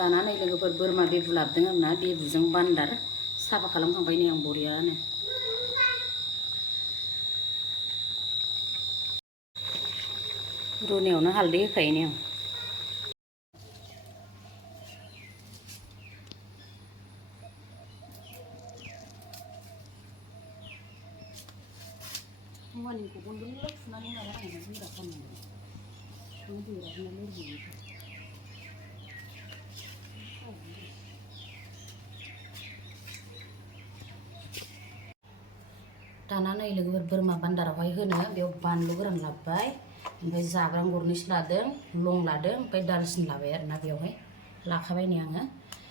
दानानै लोगोफोर बोरमा बिबु लाबोदों आंना बिबुजों बान्दार साफा खालामखांबाय नै आं बरियानो रुनायावनो हालदै होखायो नै आं मुवानिखौ गन्डल फुनानै माबानांगोन गोरा खालामनांगोन गोराखौनो लोरबां दाना नै लोगोफोर बोरमा बान्दारावहाय होनो बेयाव बानलु गोरान लाबोबाय ओमफ्राय जाब्रां गरनैसो लादों लं लादों ओमफ्राय दालसिनि लाबाय आरोना बेयावहाय लाखाबाय नै आङो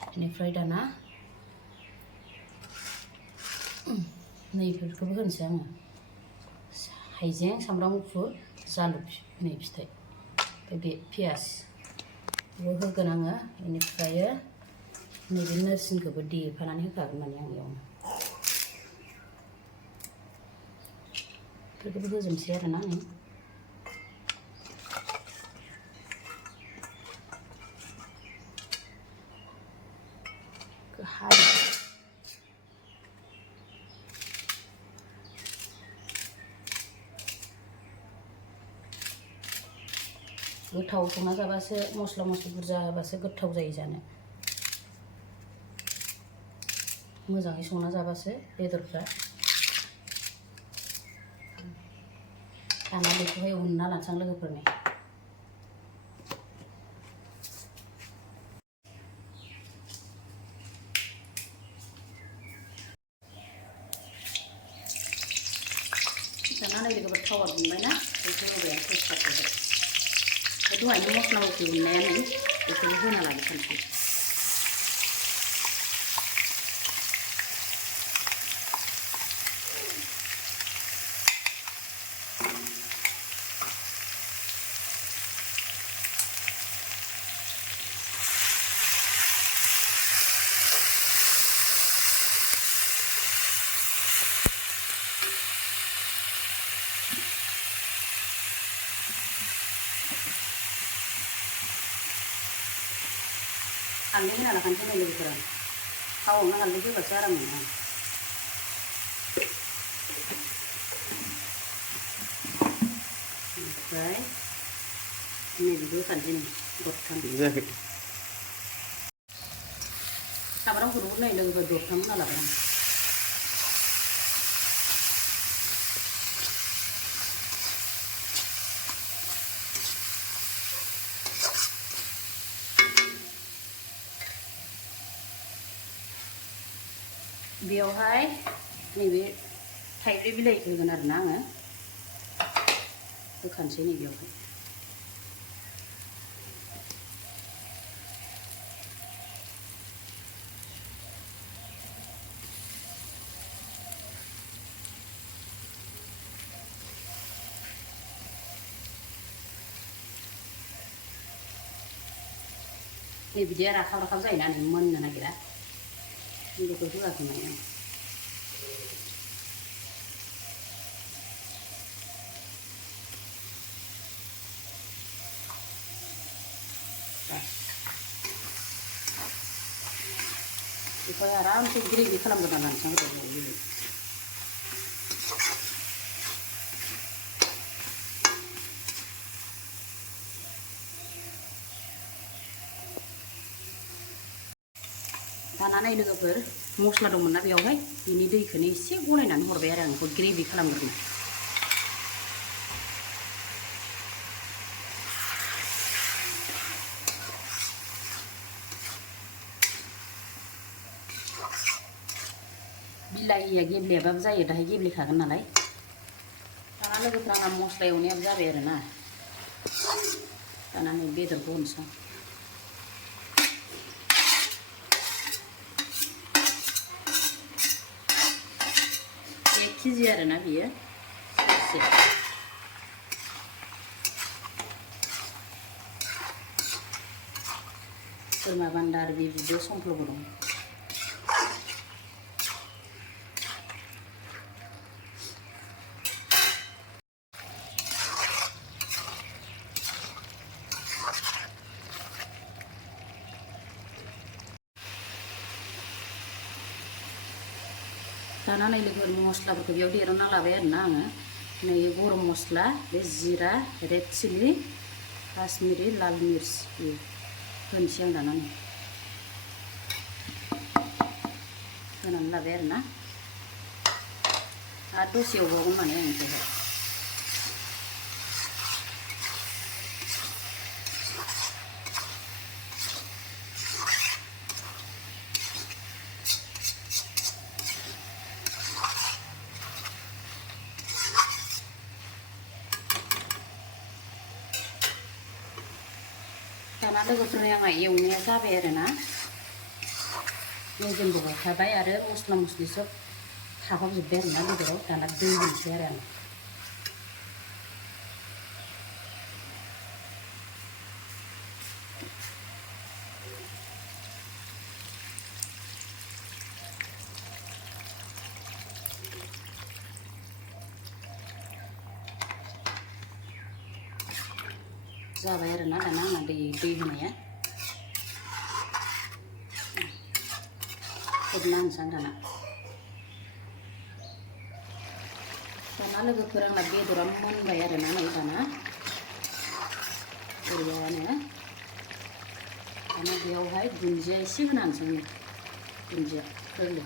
बेनिफ्राय दाना नैफोरखौबो होनोसै आङो हाइजें सामब्राम गुफुर जालुक नै फिथाइ ओमफ्राय बे पियास बेखौ होगोन आङो बेनिफ्राय नैबे नोरसिंखौबो देफानानै होखागोन माने आं बेयावनो बेफोरखौबो होजोबनोसै आरोना नै गोथाव संना जाबासो मस्ला मस्लि बुरजा होबासो गोथाव जायो जानो मोजाङै संना जाबासो बेदरफ्रा दाना बेखौहाय उनना लानोसै आं लोगोफोरनि दाना नै लोगोफोर थावा दुंबायना बेखौ होबाय आं तेजपातखौहाय दहायनो मस्ला मस्लि उननाया नै बेखौबो होना लाजोबखानोसै हालदै होना लाखानोसै नै लोगोफोरा थावआवनो हालदै होबासो आराम मोनो ओमफ्राय नैबेबो होखानोसै नै दरथाम जायाखै सामब्राम गुफुरखौ नै लोगोफोर दरथाम होना लाबाय आं बेयावहाय नैबे थाइब्रै बिलाइ होगोन आरोना आङो होखानोसै नै बेयावहाय नै बिदिया राखाव राखाव जायोना नै मोननो नागिरा बेखौ होआखै माने आं बेखौहाय आरामसे ग्रेभि खालामग्रोना लानोसै आं दाना नै लोगोफोर मस्ला दंमोन ना बेयावहाय बिनि दैखौनो एसे गलायनानै हरबाय आरो आं बेखौ ग्रेभि खालामग्रोनो बिलाहिया गेब्लेयाबाबो जायो दाहाय गेब्लेखागोन नालाय दाना लोगोफोर आंना मस्ला एवनायाबो जाबाय आरोना दाना नै बेदरखौ होनोसै आं केजि आरोना बियो एसे बोरमा बान्दार बिबुबो संफ्लबो दं दाना नै लोगोफोर मस्लाफोरखौ बेयाव देरना लाबाय आरोना आङो नै गरम मस्ला बे जिरा रेड चिली काश्मीरी लाल मिर्च बे होनोसै आं दाना नै होनानै लाबाय आरोना आरो दसे एवबावगोन माने आं बेखौहाय दाना लोगोफोरनि आंहा एवनाया जाबाय आरोना मेजेमबो हरखाबाय आरो मस्ला मस्लि सब थाफाजोब्बाय आरोना बेदराव दाना दै होनोसै आरो आं जाबाय आरोना दाना आंना दै होनाया खोबना होनोसै आं दाना लोगोफोर आंना बेदरा मोनबाय आरोना नै दाना ओरैनो दाना बेयावहाय दुन्दिया एसे होना होनोसै आङो दुन्दिया गोरलै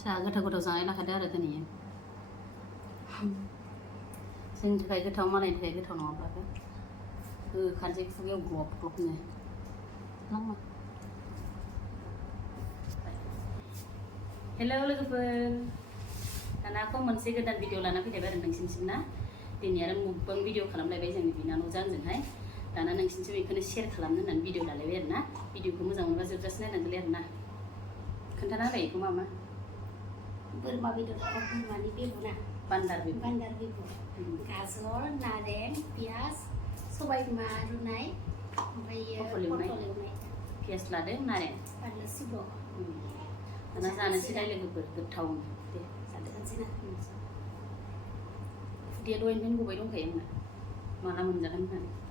जा गोथाव गोथाव जानाय लाखादो आरो दिनै जोंनि थाखाय गोथाव मालायनि थाखाय गोथाव नङाब्लाबो होखानोसै खुगायाव ग्लब ग्लबनो नामा हेल' लोगोफोर दानाखौ मोनसे गोदान भिडिअ लाना फैलायबाय आरो नोंसिनिसिम ना दिनै आरो मुकबां भिडिअ खालामलायबाय जोंनि बिनानावजों आंजोंहाय दाना नोंसिनिसिम बेखौनो शेयार खालामनो होननानै भिडिअ लालायबाय आरो ना भिडिअखौ मोजां मोनबा जोबजासे नायनांगोनलै आरो ना खोन्थाना होलाय बेखौ मा बोरमा बेदर बोरमानि बिबुना बान्दार बिबु गाजर नारें पियाज सबाय बिमा रुनाय ओमफ्राय पटल एवनाय पियाज लादों नारें बानलु सिब्र' दाना जानोसैलाय लोगोफोर गोथावनो दे जानोसै ना खुदिया दहायनिफ्रायनो गबाय दंखायो आंना माला मोनजागोन होननानै